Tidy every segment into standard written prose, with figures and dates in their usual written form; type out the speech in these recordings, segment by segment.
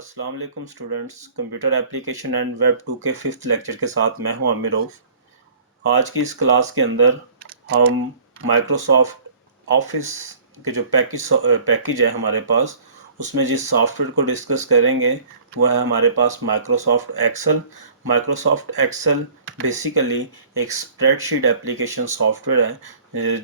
अस्सलाम वालेकुम students. Computer application and web 2 के फिफ्थ लेक्चर के साथ मैं हूं आमिर रऊफ। आज की इस क्लास के अंदर हम माइक्रोसॉफ्ट ऑफिस के जो पैकेज है हमारे पास, उसमें जिस सॉफ्टवेयर को डिस्कस करेंगे वो है हमारे पास Microsoft Excel. Microsoft Excel basically एक स्प्रेडशीट एप्लीकेशन सॉफ्टवेयर है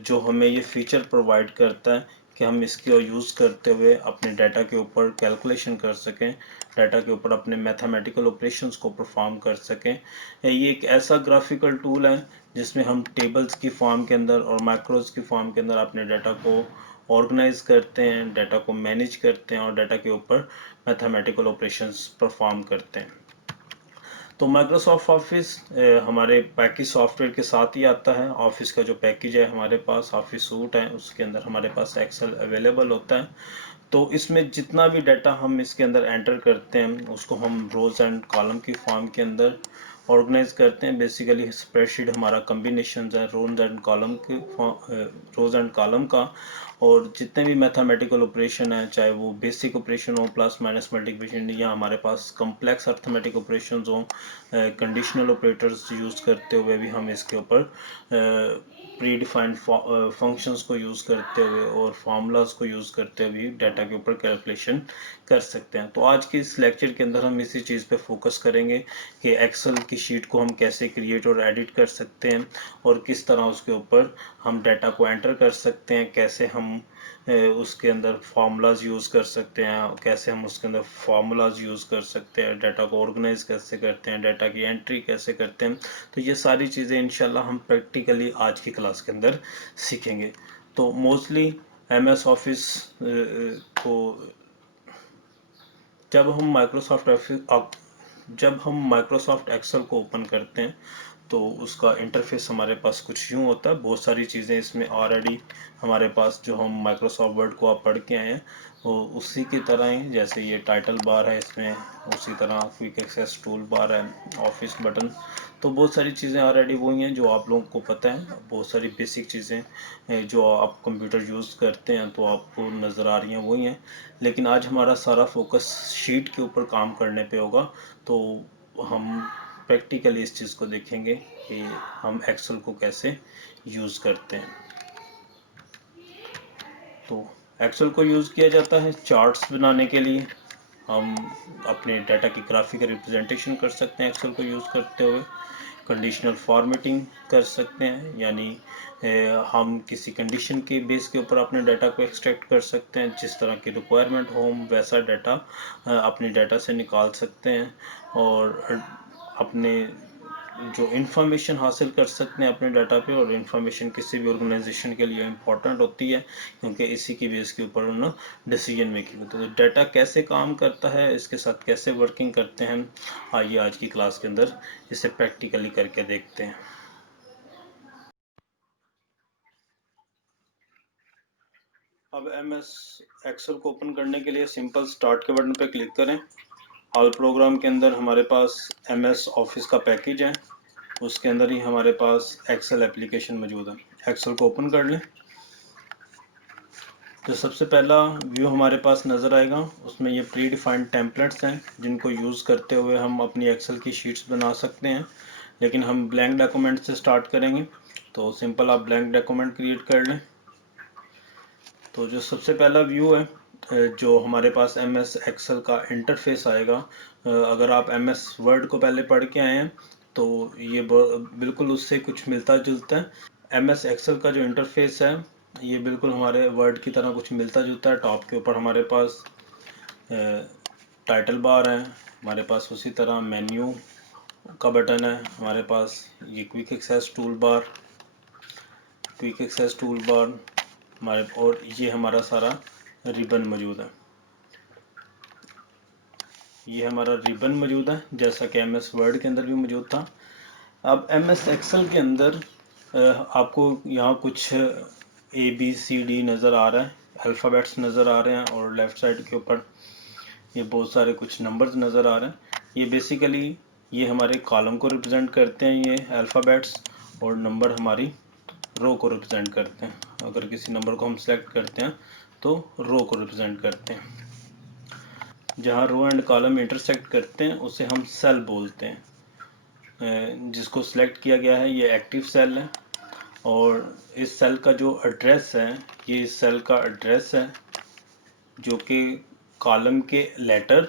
जो हमें ये फीचर प्रोवाइड करता है कि हम इसको यूज़ करते हुए अपने डाटा के ऊपर कैलकुलेशन कर सकें, डाटा के ऊपर अपने मैथमेटिकल ऑपरेशंस को परफॉर्म कर सकें। ये एक ऐसा ग्राफिकल टूल है जिसमें हम टेबल्स की फॉर्म के अंदर और मैक्रोज की फॉर्म के अंदर अपने डाटा को ऑर्गेनाइज करते हैं, डाटा को मैनेज करते हैं और डाटा के ऊपर मैथमेटिकल ऑपरेशंस परफॉर्म करते हैं। तो माइक्रोसॉफ्ट ऑफिस हमारे पैकेज सॉफ्टवेयर के साथ ही आता है। ऑफिस का जो पैकेज है हमारे पास, ऑफिस सूट है, उसके अंदर हमारे पास एक्सेल अवेलेबल होता है। तो इसमें जितना भी डाटा हम इसके अंदर एंटर करते हैं उसको हम रोज एंड कॉलम की फॉर्म के अंदर ऑर्गेनाइज करते हैं। बेसिकली स्प्रेडशीट हमारा कम्बिनेशन है रोज एंड कॉलम का, और जितने भी मैथमेटिकल ऑपरेशन है, चाहे वो बेसिक ऑपरेशन हो, प्लस माइनस मल्टीप्लिकेशन, या हमारे पास कम्प्लेक्स अर्थमेटिक ऑपरेशन हो, कंडीशनल ऑपरेटर्स यूज़ करते हुए भी हम इसके ऊपर प्री डिफाइंड फंक्शंस को यूज़ करते हुए और फार्मूलाज को यूज़ करते हुए भी डाटा के ऊपर कैलकुलेशन कर सकते हैं। तो आज के इस लेक्चर के अंदर हम इसी चीज़ पे फोकस करेंगे कि एक्सेल की शीट को हम कैसे क्रिएट और एडिट कर सकते हैं और किस तरह उसके ऊपर हम डाटा को एंटर कर सकते हैं, कैसे हम उसके अंदर फार्मूलाज यूज़ कर सकते हैं, कैसे हम उसके अंदर फार्मूलाज यूज़ कर सकते हैं, डाटा को ऑर्गेनाइज कैसे करते हैं, डाटा की एंट्री कैसे करते हैं। तो ये सारी चीज़ें इंशाल्लाह हम प्रैक्टिकली आज की क्लास के अंदर सीखेंगे। तो मोस्टली एमएस ऑफिस को जब हम माइक्रोसॉफ्ट एक्सेल को ओपन करते हैं तो उसका इंटरफेस हमारे पास कुछ यूँ होता है। बहुत सारी चीज़ें इसमें ऑलरेडी हमारे पास, जो हम माइक्रोसॉफ्ट वर्ड को आप पढ़ के आए हैं वो उसी की तरह ही, जैसे ये टाइटल बार है इसमें, उसी तरह क्विक एक्सेस टूल बार है, ऑफिस बटन। तो बहुत सारी चीज़ें ऑलरेडी वही हैं जो आप लोगों को पता है। बहुत सारी बेसिक चीज़ें जो आप कंप्यूटर यूज़ करते हैं तो आपको नज़र आ रही हैं वही हैं। लेकिन आज हमारा सारा फोकस शीट के ऊपर काम करने पे होगा। तो हम प्रैक्टिकली इस चीज़ को देखेंगे कि हम एक्सेल को कैसे यूज़ करते हैं। तो एक्सेल को यूज़ किया जाता है चार्ट्स बनाने के लिए। हम अपने डाटा की ग्राफिकल रिप्रेजेंटेशन कर सकते हैं एक्सेल को यूज़ करते हुए। कंडीशनल फॉर्मेटिंग कर सकते हैं, यानी हम किसी कंडीशन के बेस के ऊपर अपने डाटा को एक्सट्रैक्ट कर सकते हैं। जिस तरह की रिक्वायरमेंट हो हम वैसा डाटा अपने डाटा से निकाल सकते हैं और अपने जो इन्फॉर्मेशन हासिल कर सकते हैं अपने डाटा पे। और इन्फॉर्मेशन किसी भी ऑर्गेनाइजेशन के लिए इम्पोर्टेंट होती है क्योंकि इसी की बेस के ऊपर उन्हें डिसीजन मेकिंग होती है। तो डाटा कैसे काम करता है, इसके साथ कैसे वर्किंग करते हैं, आइए आज की क्लास के अंदर इसे प्रैक्टिकली करके देखते हैं। अब एमएस एक्सेल को ओपन करने के लिए सिंपल स्टार्ट के बटन पर क्लिक करें। ऑल प्रोग्राम के अंदर हमारे पास एमएस ऑफिस का पैकेज है, उसके अंदर ही हमारे पास एक्सेल एप्लीकेशन मौजूद है। एक्सेल को ओपन कर लें। तो सबसे पहला व्यू हमारे पास नज़र आएगा, उसमें ये प्री डिफाइंड टेम्पलेट्स हैं जिनको यूज़ करते हुए हम अपनी एक्सेल की शीट्स बना सकते हैं। लेकिन हम ब्लैंक डॉक्यूमेंट से स्टार्ट करेंगे, तो सिंपल आप ब्लैंक डॉक्यूमेंट क्रिएट कर लें। तो जो सबसे पहला व्यू है जो हमारे पास एमएस एक्सेल का इंटरफेस आएगा, अगर आप एमएस वर्ड को पहले पढ़ के आए हैं तो ये बिल्कुल उससे कुछ मिलता जुलता है। एमएस एक्सेल का जो इंटरफेस है ये बिल्कुल हमारे वर्ड की तरह कुछ मिलता जुलता है। टॉप के ऊपर हमारे पास टाइटल बार है, हमारे पास उसी तरह मेन्यू का बटन है, हमारे पास ये क्विक एक्सेस टूल बार हमारे, और ये हमारा सारा रिबन मौजूद है। ये हमारा रिबन मौजूद है जैसा कि एमएस वर्ड के अंदर भी मौजूद था। अब एमएस एक्सेल के अंदर आपको यहाँ कुछ ABCD नज़र आ रहा है, अल्फ़ाबेट्स नज़र आ रहे हैं, और लेफ़्ट साइड के ऊपर ये बहुत सारे कुछ नंबर्स नज़र आ रहे हैं। ये बेसिकली ये हमारे कॉलम को रिप्रेजेंट करते हैं, ये अल्फ़ाबेट्स, और नंबर हमारी रो को रिप्रेजेंट करते हैं। अगर किसी नंबर को हम सेलेक्ट करते हैं तो रो को रिप्रेजेंट करते हैं। जहाँ रो एंड कॉलम इंटरसेक्ट करते हैं उसे हम सेल बोलते हैं। जिसको सिलेक्ट किया गया है ये एक्टिव सेल है, और इस सेल का जो एड्रेस है, ये इस सेल का एड्रेस है जो कि कॉलम के लेटर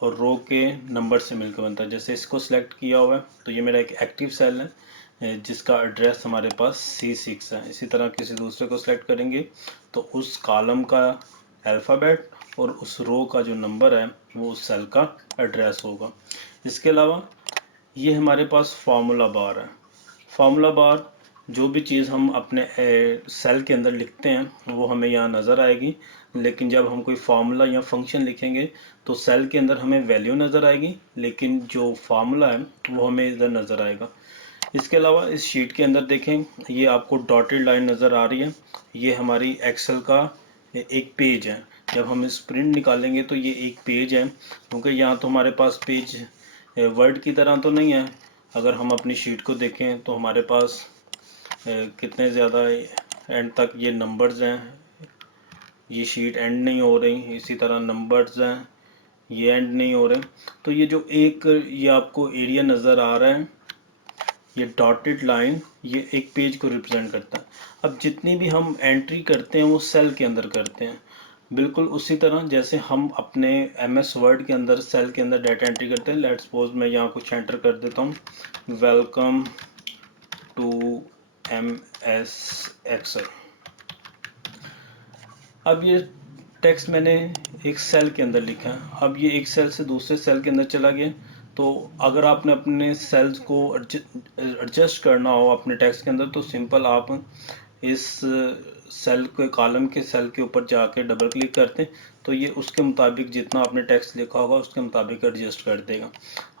और रो के नंबर से मिलकर बनता है। जैसे इसको सिलेक्ट किया हुआ है तो ये मेरा एक एक्टिव सेल है जिसका एड्रेस हमारे पास C6 है। इसी तरह किसी दूसरे को सिलेक्ट करेंगे तो उस कॉलम का अल्फ़ाबेट और उस रो का जो नंबर है वो उस सेल का एड्रेस होगा। इसके अलावा ये हमारे पास फार्मूला बार है। फार्मूला बार, जो भी चीज़ हम अपने सेल के अंदर लिखते हैं वो हमें यहाँ नज़र आएगी, लेकिन जब हम कोई फार्मूला या फंक्शन लिखेंगे तो सेल के अंदर हमें वैल्यू नज़र आएगी, लेकिन जो फार्मूला है वो हमें इधर नज़र आएगा। इसके अलावा इस शीट के अंदर देखें, ये आपको डॉटेड लाइन नज़र आ रही है, ये हमारी एक्सेल का एक पेज है। जब हम इस प्रिंट निकालेंगे तो ये एक पेज है, क्योंकि यहाँ तो हमारे पास पेज वर्ड की तरह तो नहीं है। अगर हम अपनी शीट को देखें तो हमारे पास कितने ज़्यादा एंड तक ये नंबर्स हैं, ये शीट एंड नहीं हो रही, इसी तरह नंबर्स हैं, ये एंड नहीं हो रहे। तो ये जो एक ये आपको एरिया नज़र आ रहा है, ये डॉटेड लाइन, ये एक पेज को रिप्रेजेंट करता है। अब जितनी भी हम एंट्री करते हैं वो सेल के अंदर करते हैं, बिल्कुल उसी तरह जैसे हम अपने MS वर्ड के अंदर सेल के अंदर डाटा एंट्री करते हैं। लेट्स सपोज मैं यहाँ कुछ एंटर कर देता हूँ, वेलकम टू MS एक्सेल। अब ये टेक्स्ट मैंने एक सेल के अंदर लिखा है, अब ये एक सेल से दूसरे सेल के अंदर चला गया। तो अगर आपने अपने सेल्स को एडजस्ट करना हो अपने टेक्स्ट के अंदर तो सिंपल आप इस सेल के कॉलम के सेल के ऊपर जाके डबल क्लिक करते हैं तो ये उसके मुताबिक जितना आपने टेक्स्ट लिखा होगा उसके मुताबिक एडजस्ट कर देगा।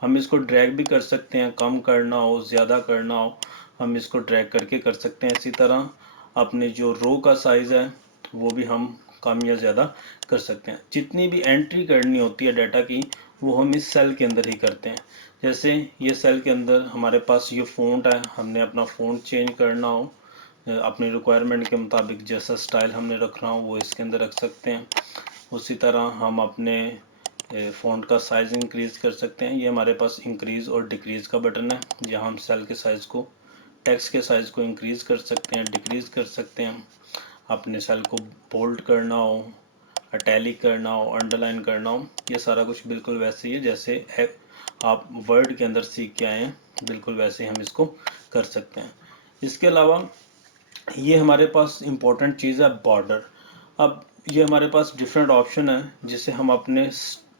हम इसको ड्रैग भी कर सकते हैं, कम करना हो ज़्यादा करना हो हम इसको ड्रैग करके कर सकते हैं। इसी तरह अपने जो रो का साइज़ है वो भी हम कम या ज़्यादा कर सकते हैं। जितनी भी एंट्री करनी होती है डाटा की वो हम इस सेल के अंदर ही करते हैं। जैसे ये सेल के अंदर हमारे पास ये फ़ॉन्ट है, हमने अपना फ़ॉन्ट चेंज करना हो अपनी रिक्वायरमेंट के मुताबिक जैसा स्टाइल हमने रखना हो वो इसके अंदर रख सकते हैं। उसी तरह हम अपने फ़ॉन्ट का साइज़ इंक्रीज़ कर सकते हैं। ये हमारे पास इंक्रीज़ और डिक्रीज़ का बटन है, जहाँ हम सेल के साइज़ को, टेक्स्ट के साइज़ को इंक्रीज़ कर सकते हैं, डिक्रीज़ कर सकते हैं। अपने सेल को बोल्ड करना हो, इटैलिक करना हो, अंडरलाइन करना हो, ये सारा कुछ बिल्कुल वैसे ही है जैसे आप वर्ड के अंदर सीख के आए हैं, बिल्कुल वैसे ही हम इसको कर सकते हैं। इसके अलावा ये हमारे पास इम्पोर्टेंट चीज़ है बॉर्डर। अब ये हमारे पास डिफरेंट ऑप्शन है जिसे हम अपने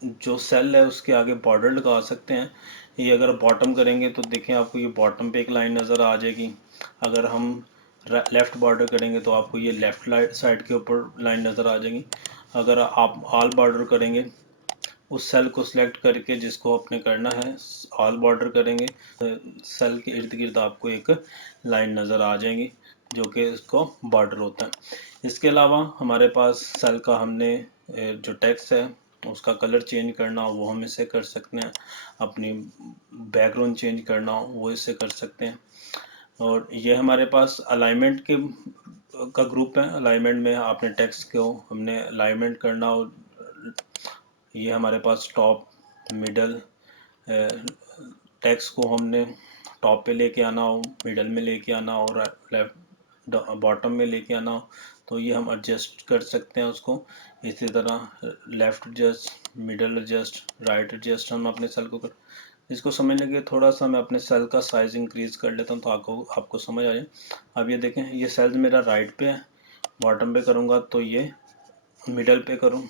जो सेल है उसके आगे बॉर्डर लगा सकते हैं। ये अगर बॉटम करेंगे तो देखें आपको ये बॉटम पे एक लाइन नज़र आ जाएगी। अगर हम लेफ़्ट बॉर्डर करेंगे तो आपको ये लेफ़्ट साइड के ऊपर लाइन नज़र आ जाएगी। अगर आप ऑल बॉर्डर करेंगे, उस सेल को सिलेक्ट करके जिसको आपने करना है ऑल बॉर्डर करेंगे, सेल के इर्द गिर्द आपको एक लाइन नज़र आ जाएगी जो कि इसको बॉर्डर होता है। इसके अलावा हमारे पास सेल का हमने जो टेक्स्ट है उसका कलर चेंज करना हो वो हम इसे कर सकते हैं, अपनी बैकग्राउंड चेंज करना हो वो इसे कर सकते हैं। और ये हमारे पास अलाइनमेंट के का ग्रुप है। अलाइनमेंट में आपने टेक्स्ट को हमने अलाइनमेंट करना हो, ये हमारे पास टॉप, मिडल, टेक्स्ट को हमने टॉप पे लेके आना हो, मिडल में लेके आना हो और लेफ्ट बॉटम में लेके आना हो तो ये हम एडजस्ट कर सकते हैं उसको। इसी तरह left adjust, middle adjust, right adjust हम अपने सेल को कर। इसको समझने के लिए थोड़ा सा मैं अपने सेल का साइज़ इंक्रीज़ कर लेता हूँ तो आपको समझ आ जाए। अब ये देखें ये सेल मेरा राइट पे है, बॉटम पे करूँगा तो ये मिडल पे करूँ।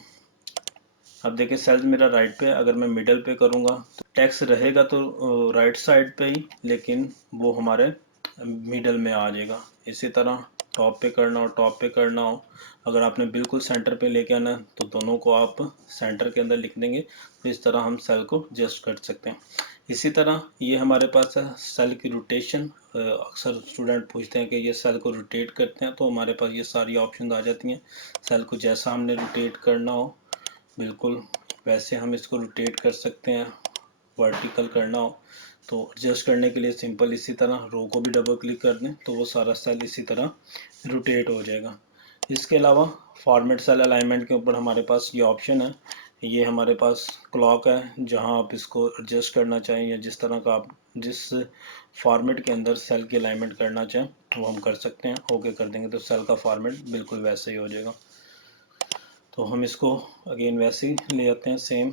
अब देखिए सेल्स मेरा राइट पे है, अगर मैं मिडल पे करूँगा तो टेक्स्ट रहेगा तो राइट साइड पे ही, लेकिन वो हमारे मिडल में आ जाएगा। इसी तरह टॉप पे करना हो, टॉप पे करना हो, अगर आपने बिल्कुल सेंटर पे लेके आना है तो दोनों को आप सेंटर के अंदर लिख देंगे। तो इस तरह हम सेल को एडजस्ट कर सकते हैं। इसी तरह ये हमारे पास है सेल की रोटेशन। अक्सर स्टूडेंट पूछते हैं कि ये सेल को रोटेट करते हैं, तो हमारे पास ये सारी ऑप्शन आ जाती हैं। सेल को जैसा हमने रोटेट करना हो बिल्कुल वैसे हम इसको रोटेट कर सकते हैं। वर्टिकल करना हो तो एडजस्ट करने के लिए सिंपल इसी तरह रो को भी डबल क्लिक कर दें तो वो सारा सेल इसी तरह रोटेट हो जाएगा। इसके अलावा फॉर्मेट सेल अलाइनमेंट के ऊपर हमारे पास ये ऑप्शन है ये हमारे पास क्लॉक है, जहां आप इसको एडजस्ट करना चाहें या जिस तरह का आप जिस फॉर्मेट के अंदर सेल की अलाइनमेंट करना चाहें वो हम कर सकते हैं। ओके कर देंगे तो सेल का फॉर्मेट बिल्कुल वैसे ही हो जाएगा। तो हम इसको अगेन वैसे ही ले आते हैं। सेम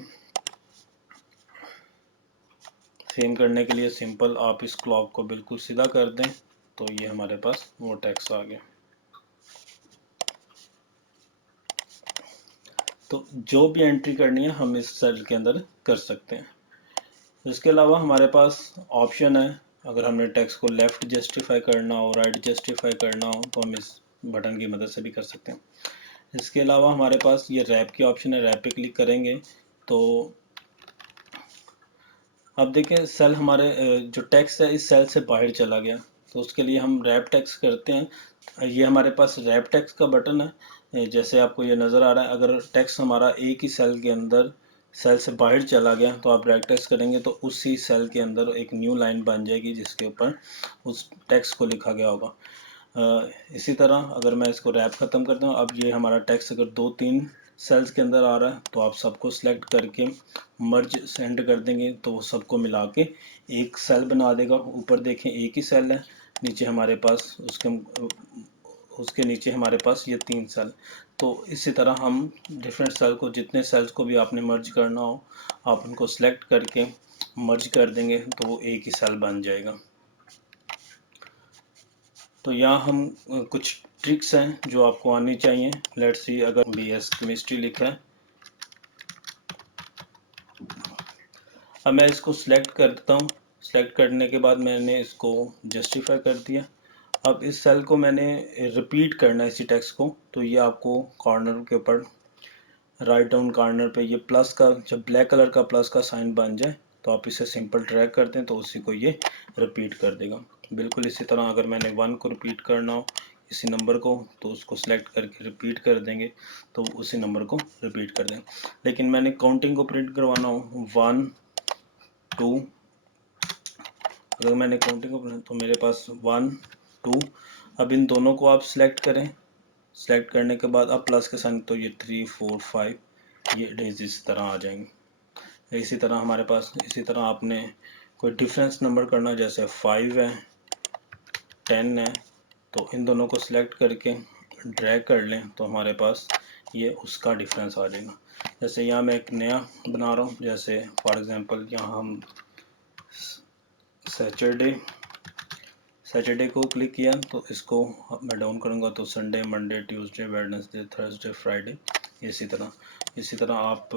करने के लिए सिंपल आप इस क्लॉक को बिल्कुल सीधा कर दें तो ये हमारे पास वो टेक्स्ट आ गया। तो जो भी एंट्री करनी है हम इस सेल के अंदर कर सकते हैं। इसके अलावा हमारे पास ऑप्शन है, अगर हमने टेक्स्ट को लेफ़्ट जस्टिफाई करना हो, राइट जस्टिफाई करना हो तो हम इस बटन की मदद से भी कर सकते हैं। इसके अलावा हमारे पास ये रैप की ऑप्शन है, रैप पे क्लिक करेंगे तो अब देखें सेल हमारे जो टेक्स्ट है इस सेल से बाहर चला गया। तो उसके लिए हम रैप टेक्स्ट करते हैं। ये हमारे पास रैप टेक्स्ट का बटन है, जैसे आपको ये नज़र आ रहा है। अगर टेक्स्ट हमारा एक ही सेल के अंदर सेल से बाहर चला गया तो आप रैप टेक्स्ट करेंगे तो उसी सेल के अंदर एक न्यू लाइन बन जाएगी जिसके ऊपर उस टेक्स्ट को लिखा गया होगा। इसी तरह अगर मैं इसको रैप ख़त्म करता हूँ, अब ये हमारा टेक्स्ट अगर 2-3 सेल्स के अंदर आ रहा है तो आप सबको सिलेक्ट करके मर्ज सेंड कर देंगे तो वो सबको मिला के एक सेल बना देगा। ऊपर देखें एक ही सेल है, नीचे हमारे पास उसके नीचे हमारे पास ये 3 सेल। तो इसी तरह हम डिफरेंट सेल को, जितने सेल्स को भी आपने मर्ज करना हो आप उनको सेलेक्ट करके मर्ज कर देंगे तो वो एक ही सेल बन जाएगा। तो यहाँ हम कुछ ट्रिक्स हैं जो आपको आनी चाहिए। लेट्स सी, अगर BS केमिस्ट्री लिखा है, अब मैं इसको सिलेक्ट करता हूँ। सिलेक्ट करने के बाद मैंने इसको जस्टिफाई कर दिया। अब इस सेल को मैंने रिपीट करना है इसी टेक्स्ट को, तो ये आपको कॉर्नर के ऊपर राइट डाउन कॉर्नर पे ये प्लस का, जब ब्लैक कलर का प्लस का साइन बन जाए तो आप इसे सिंपल ड्रैग कर दें तो उसी को ये रिपीट कर देगा। बिल्कुल इसी तरह अगर मैंने 1 को रिपीट करना हो इसी नंबर को तो उसको सेलेक्ट करके रिपीट कर देंगे तो उसी नंबर को रिपीट कर देंगे। लेकिन मैंने काउंटिंग को प्रिंट करवाना हो 1 2, अगर मैंने काउंटिंग को तो मेरे पास 1 2, अब इन दोनों को आप सिलेक्ट करें। सेलेक्ट करने के बाद अब प्लस के साइन तो ये 3 4 5 ये डेज इस तरह आ जाएंगे। इसी तरह हमारे पास, इसी तरह आपने कोई डिफरेंस नंबर करना, जैसे 5 है 10 है, तो इन दोनों को सिलेक्ट करके ड्रैग कर लें तो हमारे पास ये उसका डिफरेंस आ जाएगा। जैसे यहाँ मैं एक नया बना रहा हूँ, जैसे फॉर एग्जांपल यहाँ हम सैटरडे को क्लिक किया तो इसको मैं डाउन करूँगा तो Sunday Monday Tuesday Wednesday Thursday Friday, इसी तरह आप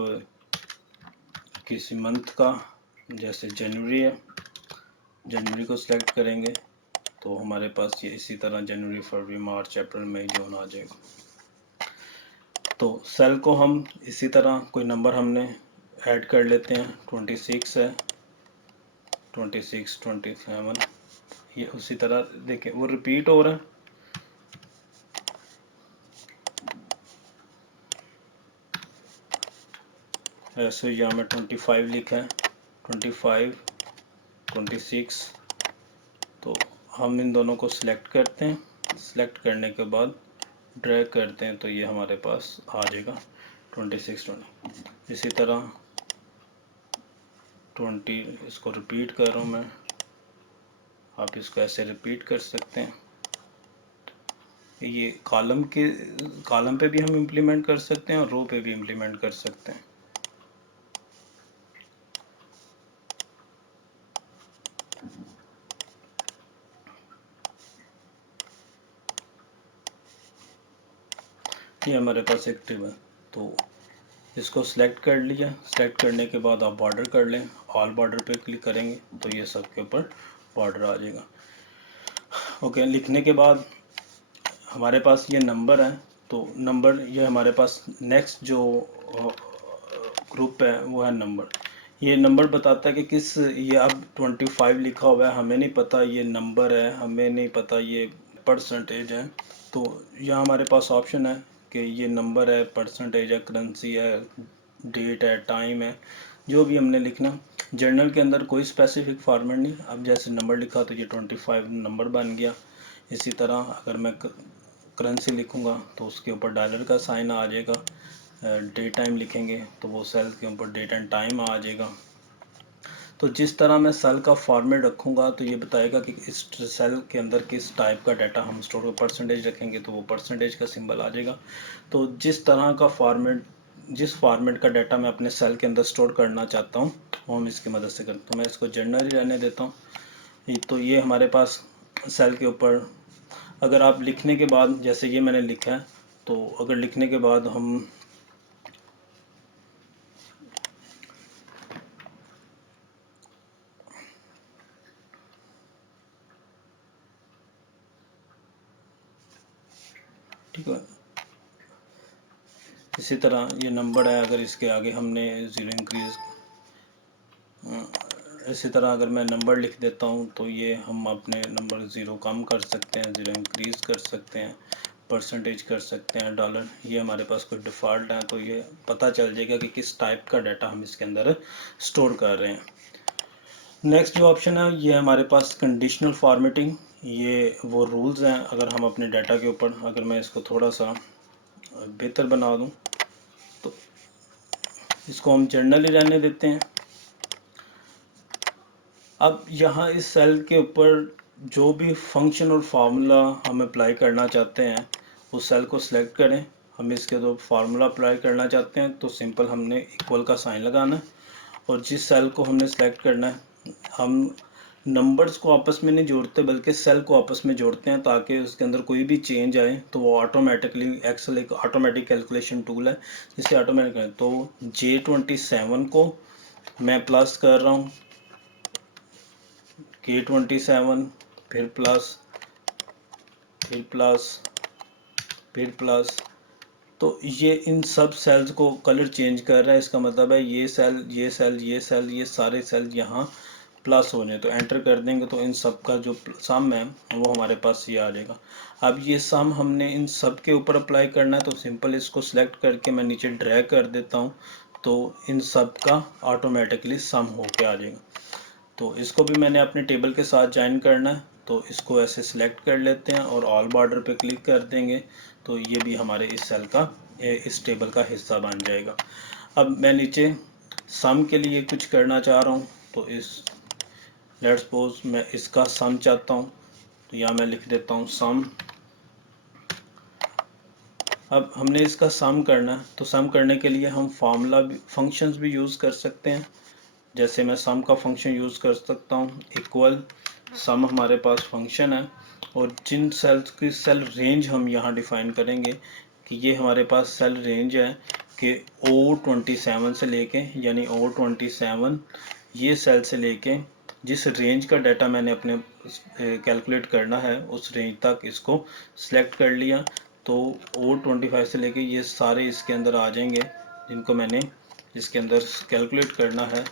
किसी मंथ का, जैसे जनवरी है, जनवरी को सिलेक्ट करेंगे तो हमारे पास ये इसी तरह जनवरी फरवरी मार्च अप्रैल मई जून आ जाएगा। तो सेल को हम इसी तरह कोई नंबर हमने ऐड कर लेते हैं। 26 है, 26 27, ये उसी तरह देखें वो रिपीट हो रहा है। ऐसे यहाँ में 25 लिखा है, 25 26, तो हम इन दोनों को सिलेक्ट करते हैं। सिलेक्ट करने के बाद ड्रैग करते हैं तो ये हमारे पास आ जाएगा 26 20। इसी तरह 20, इसको रिपीट कर रहा हूँ मैं, आप इसको ऐसे रिपीट कर सकते हैं। ये कॉलम पे भी हम इम्प्लीमेंट कर सकते हैं और रो पे भी इम्प्लीमेंट कर सकते हैं। ये हमारे पास एक्टिव है, तो इसको सिलेक्ट कर लिया। सिलेक्ट करने के बाद आप बॉर्डर कर लें, ऑल बॉर्डर पे क्लिक करेंगे तो ये सब के ऊपर बॉर्डर आ जाएगा। ओके, लिखने के बाद हमारे पास ये नंबर है, तो नंबर ये हमारे पास नेक्स्ट जो ग्रुप है वो है नंबर। ये नंबर बताता है कि किस, ये अब 25 लिखा हुआ है, हमें नहीं पता ये नंबर है, हमें नहीं पता ये परसेंटेज है। तो यहाँ हमारे पास ऑप्शन है कि ये नंबर है, परसेंटेज है, करेंसी है, डेट है, टाइम है, जो भी हमने लिखना। जर्नल के अंदर कोई स्पेसिफिक फॉर्मेट नहीं, अब जैसे नंबर लिखा तो ये 25 नंबर बन गया। इसी तरह अगर मैं करेंसी लिखूँगा तो उसके ऊपर डॉलर का साइन आ जाएगा। डे टाइम लिखेंगे तो वो सेल के ऊपर डेट एंड टाइम आ जाएगा। तो जिस तरह मैं सेल का फॉर्मेट रखूँगा तो ये बताएगा कि इस सेल के अंदर किस टाइप का डाटा हम स्टोर कर, परसेंटेज रखेंगे तो वो परसेंटेज का सिंबल आ जाएगा। तो जिस तरह का फॉर्मेट, जिस फॉर्मेट का डाटा मैं अपने सेल के अंदर स्टोर करना चाहता हूँ वो हम इसकी मदद से करते हैं। तो मैं इसको जनरली रहने देता हूँ। तो ये हमारे पास सेल के ऊपर, अगर आप लिखने के बाद, जैसे ये मैंने लिखा है, तो अगर लिखने के बाद हम ठीक है, इसी तरह ये नंबर है, अगर इसके आगे हमने ज़ीरो इंक्रीज, इसी तरह अगर मैं नंबर लिख देता हूँ तो ये हम अपने नंबर ज़ीरो कम कर सकते हैं, ज़ीरो इंक्रीज़ कर सकते हैं, परसेंटेज कर सकते हैं, डॉलर। ये हमारे पास कोई डिफ़ॉल्ट है तो ये पता चल जाएगा कि किस टाइप का डाटा हम इसके अंदर स्टोर कर रहे हैं। नेक्स्ट जो ऑप्शन है ये हमारे पास कंडीशनल फॉर्मेटिंग। ये वो रूल्स हैं, अगर हम अपने डाटा के ऊपर, अगर मैं इसको थोड़ा सा बेहतर बना दूँ तो इसको हम जनरली रहने देते हैं। अब यहाँ इस सेल के ऊपर जो भी फंक्शन और फार्मूला हम अप्लाई करना चाहते हैं उस सेल को सिलेक्ट करें। हम इसके तो फार्मूला अप्लाई करना चाहते हैं तो सिंपल हमने इक्वल का साइन लगाना है, और जिस सेल को हमने सेलेक्ट करना है, हम नंबर्स को आपस में नहीं जोड़ते बल्कि सेल को आपस में जोड़ते हैं ताकि उसके अंदर कोई भी चेंज आए तो वो ऑटोमेटिकली, एक्सेल एक ऑटोमेटिक कैलकुलेशन टूल है जिससे ऑटोमेटिक। तो J27 को मैं प्लस कर रहा हूँ, K27, फिर प्लस, फिर प्लस, फिर प्लस। तो ये इन सब सेल्स को कलर चेंज कर रहा है। इसका मतलब है ये सेल, ये सेल, ये सेल, ये सारे सेल यहाँ प्लस हो जाए। तो एंटर कर देंगे तो इन सब का जो सम है वो हमारे पास ये आ जाएगा। अब ये सम हमने इन सब के ऊपर अप्लाई करना है तो सिंपल इसको सिलेक्ट करके मैं नीचे ड्रैग कर देता हूँ तो इन सब का ऑटोमेटिकली सम होके आ जाएगा। तो इसको भी मैंने अपने टेबल के साथ ज्वाइन करना है तो इसको ऐसे सिलेक्ट कर लेते हैं और ऑल बॉर्डर पे क्लिक कर देंगे तो ये भी हमारे इस सेल का, इस टेबल का हिस्सा बन जाएगा। अब मैं नीचे सम के लिए कुछ करना चाह रहा हूँ तो इस, लेट्स सपोज मैं इसका सम चाहता हूँ तो यहाँ मैं लिख देता हूँ सम। अब हमने इसका सम करना है तो सम करने के लिए हम फार्मूला भी, फंक्शंस भी यूज़ कर सकते हैं। जैसे मैं सम का फंक्शन यूज़ कर सकता हूँ, इक्वल सम हमारे पास फंक्शन है, और जिन सेल्स की सेल रेंज हम यहाँ डिफाइन करेंगे कि ये हमारे पास सेल रेंज है कि O27 से लेके, यानी O27 ये सेल से लेके जिस रेंज का डाटा मैंने अपने कैलकुलेट करना है उस रेंज तक इसको सिलेक्ट कर लिया तो O25 से लेके ये सारे इसके अंदर आ जाएंगे जिनको मैंने इसके अंदर कैलकुलेट करना है।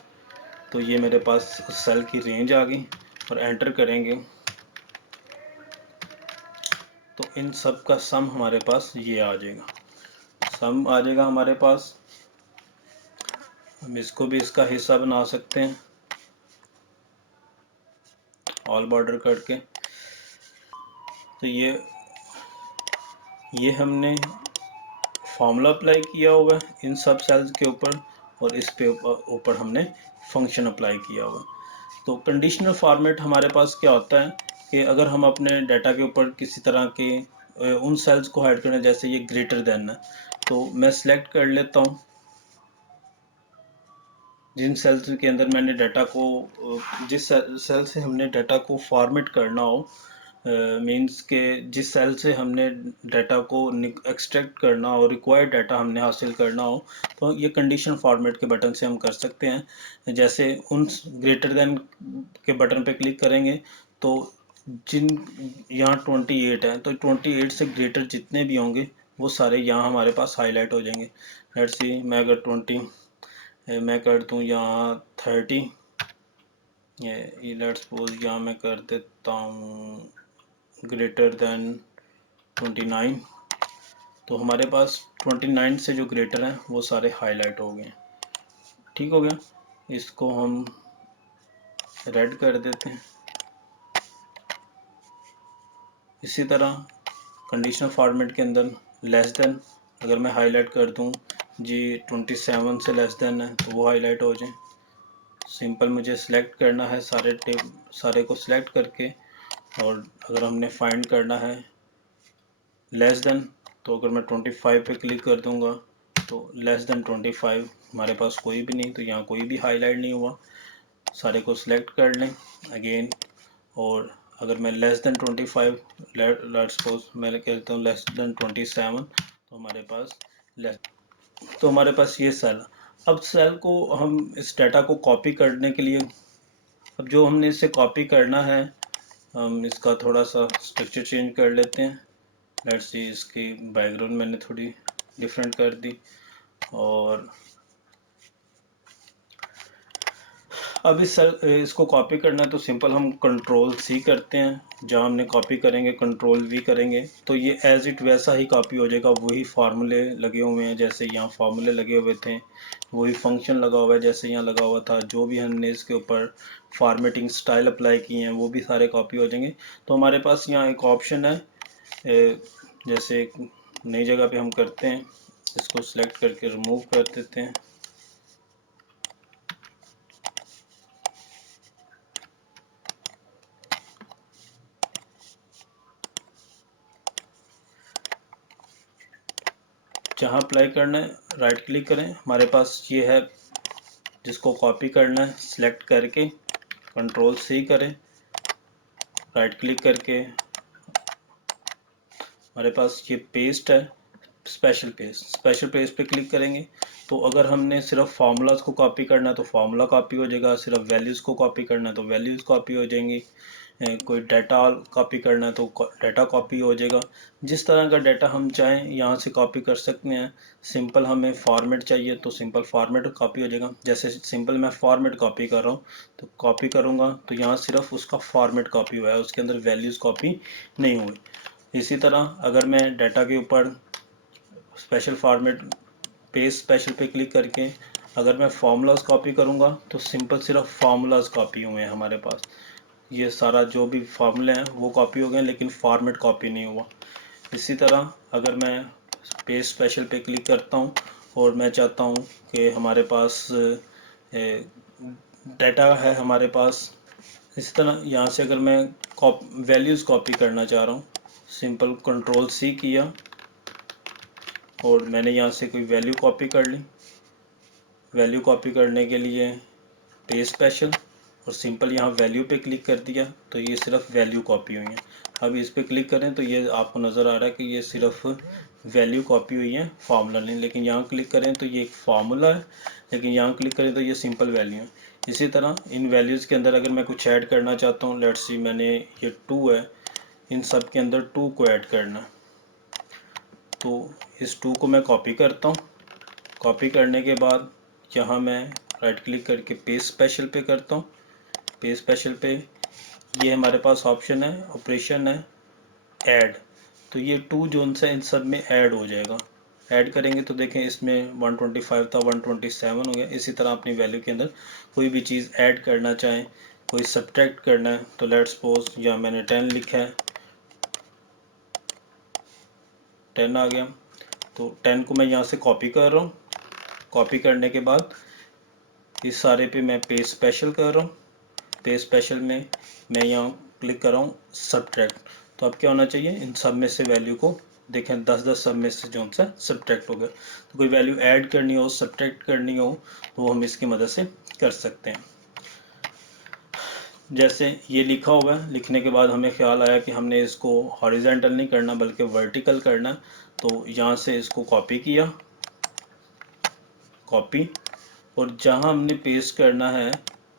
तो ये मेरे पास सेल की रेंज आ गई और एंटर करेंगे तो इन सब का सम हमारे पास ये आ जाएगा, सम आ जाएगा हमारे पास। हम इसको भी इसका हिस्सा बना सकते हैं ऑल बॉर्डर करके। तो ये हमने फार्मूला अप्लाई किया हुआ है इन सब सेल्स के ऊपर और इस पे ऊपर हमने फंक्शन अप्लाई किया हुआ है। तो कंडीशनल फॉर्मेट हमारे पास क्या होता है कि अगर हम अपने डाटा के ऊपर किसी तरह के उन सेल्स को हाइड करना, जैसे ये ग्रेटर देन है तो मैं सिलेक्ट कर लेता हूँ जिन सेल्स के अंदर मैंने डाटा को, जिस सेल से हमने डाटा को फॉर्मेट करना हो, मींस के जिस सेल से हमने डाटा को एक्सट्रैक्ट करना हो, रिक्वायर्ड डाटा हमने हासिल करना हो, तो ये कंडीशन फॉर्मेट के बटन से हम कर सकते हैं। जैसे उन ग्रेटर देन के बटन पे क्लिक करेंगे तो जिन, यहाँ 28 है तो 28 से ग्रेटर जितने भी होंगे वो सारे यहाँ हमारे पास हाईलाइट हो जाएंगे। लेट्स सी, मैं अगर 20 मैं कर दूँ यहाँ 30, ये लेट्स सपोज यहाँ मैं कर देता हूँ ग्रेटर देन 29, तो हमारे पास 29 से जो ग्रेटर हैं वो सारे हाईलाइट हो गए। ठीक हो गया, इसको हम रेड कर देते हैं। इसी तरह कंडीशनल फॉर्मेट के अंदर लेस देन, अगर मैं हाईलाइट कर दूं जी 27 से लेस देन है तो वो हाईलाइट हो जाए। सिंपल मुझे सिलेक्ट करना है सारे को सिलेक्ट करके, और अगर हमने फाइंड करना है लेस देन, तो अगर मैं 25 पे क्लिक कर दूंगा तो लेस देन 25 हमारे पास कोई भी नहीं, तो यहाँ कोई भी हाईलाइट नहीं हुआ। सारे को सिलेक्ट कर लें अगेन, और अगर मैं लेस देन 25 लेट्स सपोज मैं कहता हूँ लेस देन 27, तो हमारे पास लेस, तो हमारे पास ये सेल। अब सेल को हम इस डाटा को कॉपी करने के लिए, अब जो हमने इसे कॉपी करना है, हम इसका थोड़ा सा स्ट्रक्चर चेंज कर लेते हैं। लेट्स सी, इसकी बैकग्राउंड मैंने थोड़ी डिफरेंट कर दी, और अब इसको कॉपी करना है तो सिंपल हम कंट्रोल सी करते हैं। जहाँ हमने कॉपी करेंगे कंट्रोल वी करेंगे तो ये एज इट वैसा ही कॉपी हो जाएगा। वही फार्मूले लगे हुए हैं, जैसे यहाँ फार्मूले लगे हुए थे, वही फंक्शन लगा हुआ है जैसे यहाँ लगा हुआ था। जो भी हमने इसके ऊपर फॉर्मेटिंग स्टाइल अप्लाई किए हैं वो भी सारे कॉपी हो जाएंगे। तो हमारे पास यहाँ एक ऑप्शन है, जैसे एक नई जगह पे हम करते हैं, इसको सिलेक्ट करके रिमूव कर देते हैं। जहाँ अप्लाई करना है राइट क्लिक करें, हमारे पास ये है जिसको कॉपी करना है, सिलेक्ट करके कंट्रोल सी करें, राइट क्लिक करके हमारे पास ये पेस्ट है, स्पेशल पेस्ट पे क्लिक करेंगे। तो अगर हमने सिर्फ फार्मूलाज को कॉपी करना है तो फार्मूला कॉपी हो जाएगा, सिर्फ वैल्यूज़ को कॉपी करना है तो वैल्यूज़ कॉपी हो जाएंगी, कोई डाटा कॉपी करना है तो डाटा कॉपी हो जाएगा। जिस तरह का डाटा हम चाहें यहाँ से कॉपी कर सकते हैं। सिंपल हमें फॉर्मेट चाहिए तो सिंपल फॉर्मेट कॉपी हो जाएगा। जैसे सिंपल मैं फॉर्मेट कॉपी कर रहा हूँ, तो कॉपी करूँगा तो यहाँ सिर्फ उसका फॉर्मेट कॉपी हुआ है, उसके अंदर वैल्यूज़ कॉपी नहीं हुई। इसी तरह अगर मैं डाटा के ऊपर स्पेशल फॉर्मेट पेस्ट स्पेशल पे क्लिक करके अगर मैं फार्मूलाज कॉपी करूँगा तो सिंपल सिर्फ फार्मूलाज कॉपी हुए हैं हमारे पास। ये सारा जो भी फार्मूले हैं वो कॉपी हो गए, लेकिन फॉर्मेट कॉपी नहीं हुआ। इसी तरह अगर मैं पेस्ट स्पेशल पे क्लिक करता हूँ और मैं चाहता हूँ कि हमारे पास डाटा है हमारे पास, इसी तरह यहाँ से अगर मैं वैल्यूज़ कॉपी करना चाह रहा हूँ, सिंपल कंट्रोल सी किया और मैंने यहाँ से कोई वैल्यू कॉपी कर ली। वैल्यू कॉपी करने के लिए पेस्ट स्पेशल और सिंपल यहाँ वैल्यू पे क्लिक कर दिया तो ये सिर्फ वैल्यू कॉपी हुई है। अब इस पे क्लिक करें तो ये आपको नज़र आ रहा है कि ये सिर्फ वैल्यू कॉपी हुई है, फार्मूला नहीं। लेकिन यहाँ क्लिक करें तो ये एक फार्मूला है, लेकिन यहाँ क्लिक करें तो ये सिंपल वैल्यू है। इसी तरह इन वैल्यूज़ के अंदर अगर मैं कुछ ऐड करना चाहता हूँ, लेट्स सी मैंने ये 2 है, इन सब के अंदर 2 को ऐड करना है, तो इस 2 को मैं कॉपी करता हूँ। कॉपी करने के बाद यहाँ मैं राइट क्लिक करके पेस्ट स्पेशल पे करता हूँ। पेस्ट स्पेशल पे ये हमारे पास ऑप्शन है, ऑपरेशन है ऐड, तो ये 2 जोन से इन सब में ऐड हो जाएगा। ऐड करेंगे तो देखें इसमें 125 था 127 हो गया। इसी तरह अपनी वैल्यू के अंदर कोई भी चीज़ ऐड करना चाहें, कोई सब्ट्रैक्ट करना है, तो लेट्स सपोज या मैंने 10 लिखा है, 10 आ गया, तो 10 को मैं यहाँ से कॉपी कर रहा हूँ। कॉपी करने के बाद इस सारे पे मैं पेस्ट स्पेशल कर रहा हूँ। पेस्ट स्पेशल में मैं यहाँ क्लिक कर रहा हूँ सब्ट्रैक्ट, तो अब क्या होना चाहिए, इन सब में से वैल्यू को देखें 10-10 सब में से जो सा सब्ट्रैक्ट हो गया। तो कोई वैल्यू ऐड करनी हो, सब्ट्रैक्ट करनी हो, तो वो हम इसकी मदद से कर सकते हैं। जैसे ये लिखा हुआ है, लिखने के बाद हमें ख्याल आया कि हमने इसको हॉरिजेंटल नहीं करना बल्कि वर्टिकल करना, तो यहाँ से इसको कॉपी किया, कॉपी, और जहाँ हमने पेस्ट करना है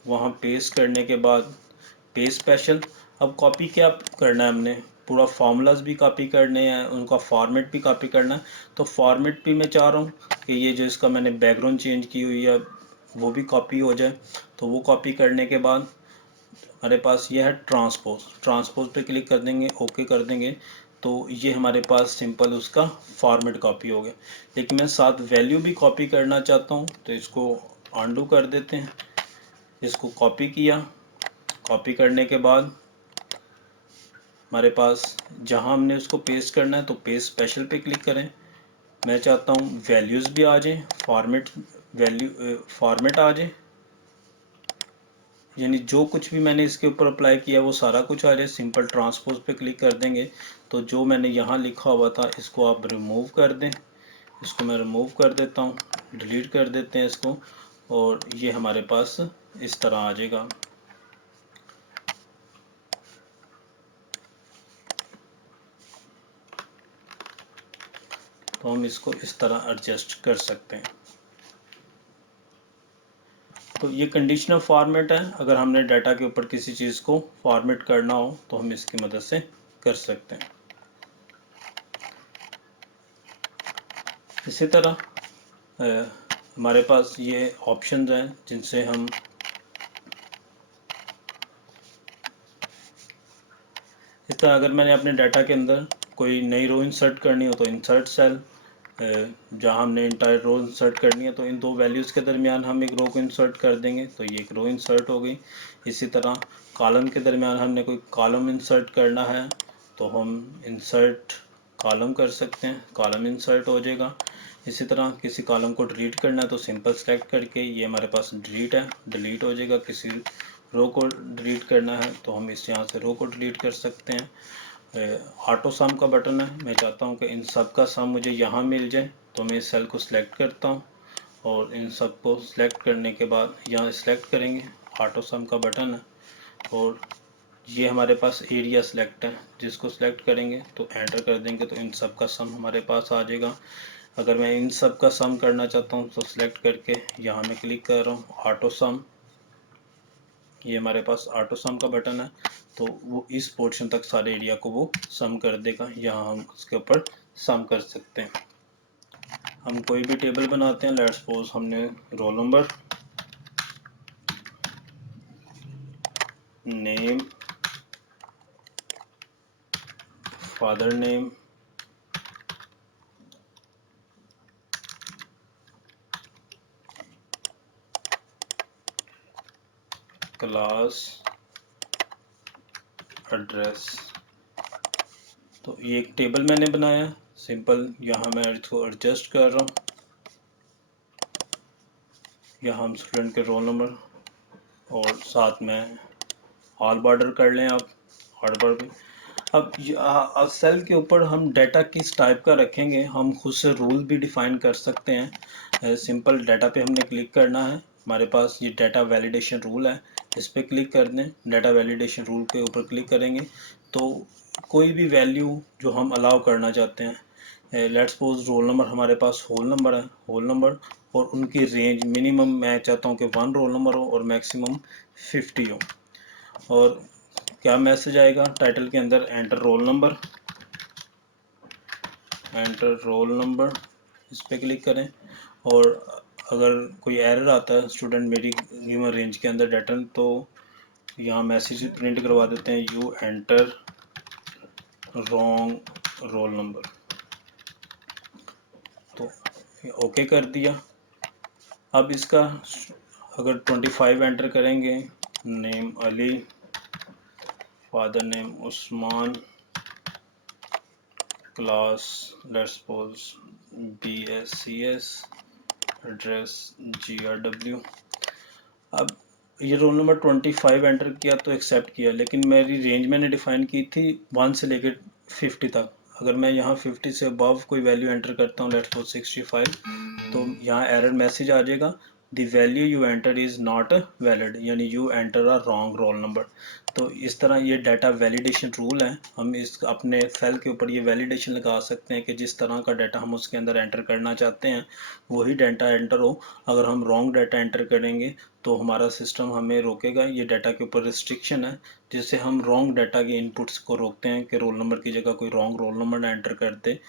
वहाँ पेस्ट करने के बाद पेस्ट स्पेशल। अब कॉपी क्या करना है, हमने पूरा फार्मूलाज भी कॉपी करने हैं, उनका फॉर्मेट भी कॉपी करना है। तो फॉर्मेट भी मैं चाह रहा हूँ कि ये जो इसका मैंने बैकग्राउंड चेंज की हुई है वो भी कॉपी हो जाए। तो वो कॉपी करने के बाद हमारे पास ये है ट्रांसपोज, ट्रांसपोज पे क्लिक कर देंगे, ओके कर देंगे, तो ये हमारे पास सिंपल उसका फॉर्मेट कॉपी हो गया। लेकिन मैं साथ वैल्यू भी कॉपी करना चाहता हूँ तो इसको अनडू कर देते हैं। इसको कॉपी किया, कॉपी करने के बाद हमारे पास जहाँ हमने उसको पेस्ट करना है तो पेस्ट स्पेशल पे क्लिक करें, मैं चाहता हूँ वैल्यूज़ भी आ जाएं, फॉर्मेट आ जाए, यानी जो कुछ भी मैंने इसके ऊपर अप्लाई किया वो सारा कुछ आ जाए। सिंपल ट्रांसपोज पे क्लिक कर देंगे तो जो मैंने यहाँ लिखा हुआ था इसको आप रिमूव कर दें। इसको मैं रिमूव कर देता हूँ, डिलीट कर देते हैं इसको, और ये हमारे पास इस तरह आ जाएगा। तो हम इसको इस तरह एडजस्ट कर सकते हैं। तो ये कंडीशनल फॉर्मेट है, अगर हमने डाटा के ऊपर किसी चीज़ को फॉर्मेट करना हो तो हम इसकी मदद से कर सकते हैं। इसी तरह हमारे पास ये ऑप्शंस हैं जिनसे हम इस तरह, अगर मैंने अपने डाटा के अंदर कोई नई रो इंसर्ट करनी हो तो इंसर्ट सेल, जहाँ हमने इंटायर रो इंसर्ट करनी है तो इन दो वैल्यूज़ के दरमियान हम एक रो को इंसर्ट कर देंगे तो ये एक रो इंसर्ट हो गई। इसी तरह कॉलम के दरमियान हमने कोई कॉलम इंसर्ट करना है तो हम इंसर्ट कॉलम कर सकते हैं, कॉलम इंसर्ट हो जाएगा। इसी तरह किसी कॉलम को डिलीट करना है तो सिंपल सेलेक्ट करके ये हमारे पास डिलीट है, डिलीट हो जाएगा। किसी रो को डिलीट करना है तो हम इस यहाँ से रो को डिलीट कर सकते हैं। ऑटो सम का बटन है, मैं चाहता हूँ कि इन सब का सम मुझे यहाँ मिल जाए तो मैं इस सेल को सिलेक्ट करता हूँ और इन सब को सिलेक्ट करने के बाद यहाँ सिलेक्ट करेंगे, ऑटो सम का बटन है, और ये हमारे पास एरिया सिलेक्ट है, जिसको सिलेक्ट करेंगे तो एंटर कर देंगे तो इन सब का सम हमारे पास आ जाएगा। अगर मैं इन सब का सम करना चाहता हूँ तो सिलेक्ट करके यहाँ मैं क्लिक कर रहा हूँ ऑटो सम, ये हमारे पास ऑटो सम का बटन है, तो वो इस पोर्शन तक सारे एरिया को वो सम कर देगा। यहाँ हम उसके ऊपर सम कर सकते हैं। हम कोई भी टेबल बनाते हैं, लेट्स सपोज हमने roll number, name, father name, class, address. तो ये एक टेबल मैंने बनाया सिंपल, यहाँ मैं इसको एडजस्ट कर रहा हूँ। यहाँ हम स्टूडेंट के रोल नंबर और साथ में ऑल बॉर्डर कर लें आप, ऑर्डर पे। अब सेल के ऊपर हम डाटा किस टाइप का रखेंगे हम खुद से रूल भी डिफाइन कर सकते हैं। सिंपल डाटा पे हमने क्लिक करना है, हमारे पास ये डाटा वैलिडेशन रूल है, इस पर क्लिक कर दें। डाटा वैलिडेशन रूल के ऊपर क्लिक करेंगे तो कोई भी वैल्यू जो हम अलाउ करना चाहते हैं, लेट्स सपोज रोल नंबर हमारे पास होल नंबर है, होल नंबर, और उनकी रेंज मिनिमम मैं चाहता हूँ कि 1 रोल नंबर हो और मैक्सिमम 50 हो। और क्या मैसेज आएगा टाइटल के अंदर, enter roll number, enter roll number, इस पर क्लिक करें। और अगर कोई एरर आता है स्टूडेंट मेरी गिवन रेंज के अंदर डाटा, तो यहाँ मैसेज प्रिंट करवा देते हैं, you enter wrong roll number, तो ओके कर दिया। अब इसका अगर 25 एंटर करेंगे, name Ali, father name Usman, class let's suppose BSCS, address GRW। अब ये रोल नंबर 25 एंटर किया तो एक्सेप्ट किया, लेकिन मेरी रेंज मैंने डिफाइन की थी 1 से लेकर 50 तक। अगर मैं यहाँ 50 से अबव कोई वैल्यू एंटर करता हूँ, लेट्स सपोज 65, तो यहाँ एरर मैसेज आ जाएगा, the value you enter is not valid, यानी you enter a wrong roll number. तो इस तरह ये डाटा वैलिडेशन रूल है, हम इस अपने सेल के ऊपर ये वैलिडेशन लगा सकते हैं कि जिस तरह का डाटा हम उसके अंदर एंटर करना चाहते हैं वही डाटा एंटर हो। अगर हम रॉन्ग डाटा एंटर करेंगे तो हमारा सिस्टम हमें रोकेगा, ये डाटा के ऊपर रिस्ट्रिक्शन है, जिससे हम रॉन्ग डाटा के इनपुट्स को रोकते हैं कि रोल नंबर की जगह कोई रॉन्ग रोल नंबर ना एंटर कर दे।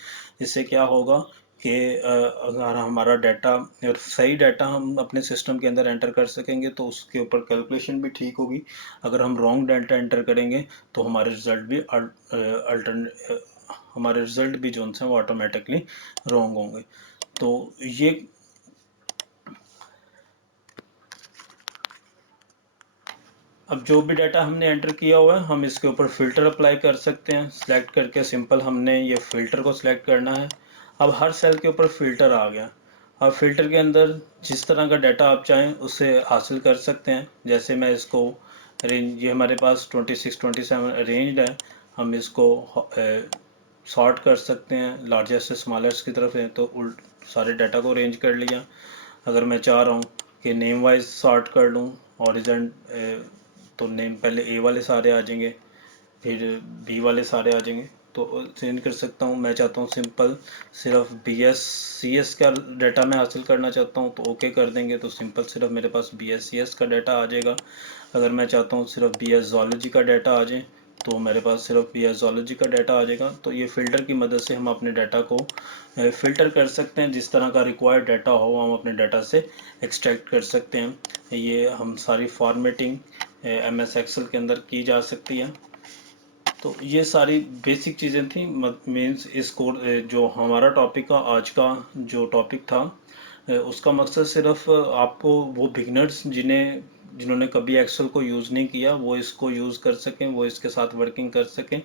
इससे क्या होगा कि अगर हमारा डाटा और सही डाटा हम अपने सिस्टम के अंदर एंटर कर सकेंगे तो उसके ऊपर कैलकुलेशन भी ठीक होगी। अगर हम रॉन्ग डाटा एंटर करेंगे तो हमारे रिजल्ट भी हमारे रिजल्ट भी जो हैं वो ऑटोमेटिकली रॉन्ग होंगे। तो ये अब जो भी डाटा हमने एंटर किया हुआ है हम इसके ऊपर फ़िल्टर अप्लाई कर सकते हैं। सिलेक्ट करके सिंपल हमने ये फ़िल्टर को सिलेक्ट करना है। अब हर सेल के ऊपर फिल्टर आ गया। अब फिल्टर के अंदर जिस तरह का डाटा आप चाहें उससे हासिल कर सकते हैं। जैसे मैं इसको रेंज, ये हमारे पास 26 27 अरेंज्ड है, हम इसको सॉर्ट कर सकते हैं लार्जेस्ट से स्मॉलेस्ट की तरफ है, तो उल्ट सारे डाटा को अरेंज कर लिया। अगर मैं चाह रहा हूँ कि नेम वाइज सॉर्ट कर लूँ ऑरिजन, तो नेम पहले ए वाले सारे आ जाएंगे, फिर बी वाले सारे आ जाएंगे, तो चेंज कर सकता हूँ। मैं चाहता हूँ सिंपल सिर्फ बी एस सी एस का डाटा मैं हासिल करना चाहता हूँ, तो ओके कर देंगे, तो सिंपल सिर्फ मेरे पास बी एस सी एस का डाटा आ जाएगा। अगर मैं चाहता हूँ सिर्फ बी एस जोलॉजी का डाटा आ जाए, तो मेरे पास सिर्फ बी एस जोलॉजी का डाटा आ जाएगा। तो ये फ़िल्टर की मदद से हम अपने डाटा को फ़िल्टर कर सकते हैं, जिस तरह का रिक्वायर्ड डाटा हो हम अपने डाटा से एक्सट्रैक्ट कर सकते हैं। ये हम सारी फॉर्मेटिंग एम एस एक्सेल के अंदर की जा सकती है। तो ये सारी बेसिक चीज़ें थी, मीन्स इस कोर्स जो हमारा टॉपिक का आज का जो टॉपिक था, उसका मकसद सिर्फ आपको वो बिगनर्स जिन्होंने कभी एक्सेल को यूज़ नहीं किया वो इसको यूज़ कर सकें, वो इसके साथ वर्किंग कर सकें।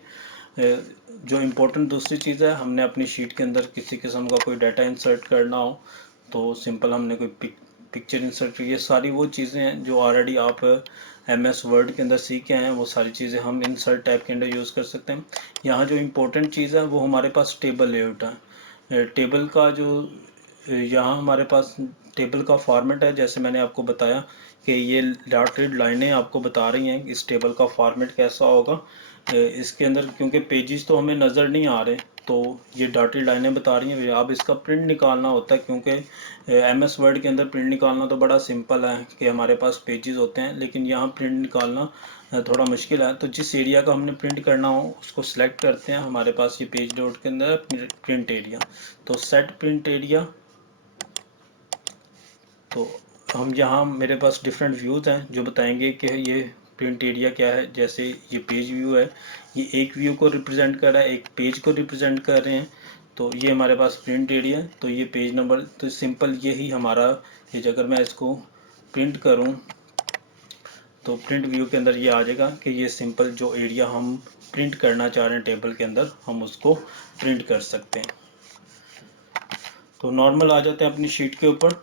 जो इम्पोर्टेंट दूसरी चीज़ है, हमने अपनी शीट के अंदर किसी किस्म का कोई डाटा इंसर्ट करना हो तो सिंपल हमने कोई पिक्चर इंसर्ट की, ये सारी वो चीज़ें हैं जो ऑलरेडी आप एम एस वर्ड के अंदर सीख के हैं, वो सारी चीज़ें हम इंसर्ट टैब के अंदर यूज़ कर सकते हैं। यहाँ जो इम्पोर्टेंट चीज़ है वो हमारे पास टेबल लेआउट है। टेबल का जो यहाँ हमारे पास टेबल का फॉर्मेट है, जैसे मैंने आपको बताया कि ये डॉटेड लाइनें आपको बता रही हैं इस टेबल का फॉर्मेट कैसा होगा। इसके अंदर क्योंकि पेजेस तो हमें नज़र नहीं आ रहे, तो ये डॉटेड लाइनें बता रही हैं। अब इसका प्रिंट निकालना होता है, क्योंकि एम एस वर्ड के अंदर प्रिंट निकालना तो बड़ा सिंपल है कि हमारे पास पेजेस होते हैं, लेकिन यहाँ प्रिंट निकालना थोड़ा मुश्किल है। तो जिस एरिया का हमने प्रिंट करना हो उसको सिलेक्ट करते हैं। हमारे पास ये पेज डॉट के अंदर प्रिंट एरिया, तो सेट प्रिंट एरिया। तो हम यहाँ मेरे पास डिफरेंट व्यूज़ हैं जो बताएंगे कि ये प्रिंट एरिया क्या है। जैसे ये पेज व्यू है, ये एक व्यू को रिप्रेजेंट कर रहा है, एक पेज को रिप्रेजेंट कर रहे हैं। तो ये हमारे पास प्रिंट एरिया है, तो ये पेज नंबर, तो सिंपल यही हमारा ये, अगर मैं इसको प्रिंट करूँ तो प्रिंट व्यू के अंदर ये आ जाएगा कि ये सिंपल जो एरिया हम प्रिंट करना चाह रहे हैं टेबल के अंदर, हम उसको प्रिंट कर सकते हैं। तो नॉर्मल आ जाते हैं अपनी शीट के ऊपर।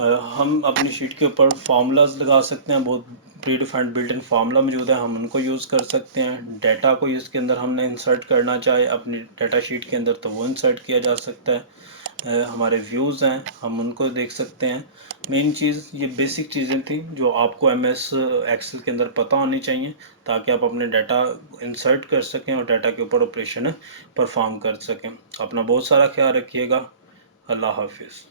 हम अपनी शीट के ऊपर फार्मूलाज लगा सकते हैं, बहुत pre defined built in formula मौजूद है, हम उनको यूज़ कर सकते हैं। डाटा को इसके अंदर हमने इंसर्ट करना चाहे अपनी डाटा शीट के अंदर तो वो इंसर्ट किया जा सकता है। हमारे व्यूज़ हैं, हम उनको देख सकते हैं। मेन चीज़ ये बेसिक चीज़ें थी जो आपको एम एस एक्सेल के अंदर पता होनी चाहिए, ताकि आप अपने डाटा इंसर्ट कर सकें और डाटा के ऊपर ऑपरेशन परफॉर्म कर सकें। अपना बहुत सारा ख्याल रखिएगा। अल्लाह हाफिज़।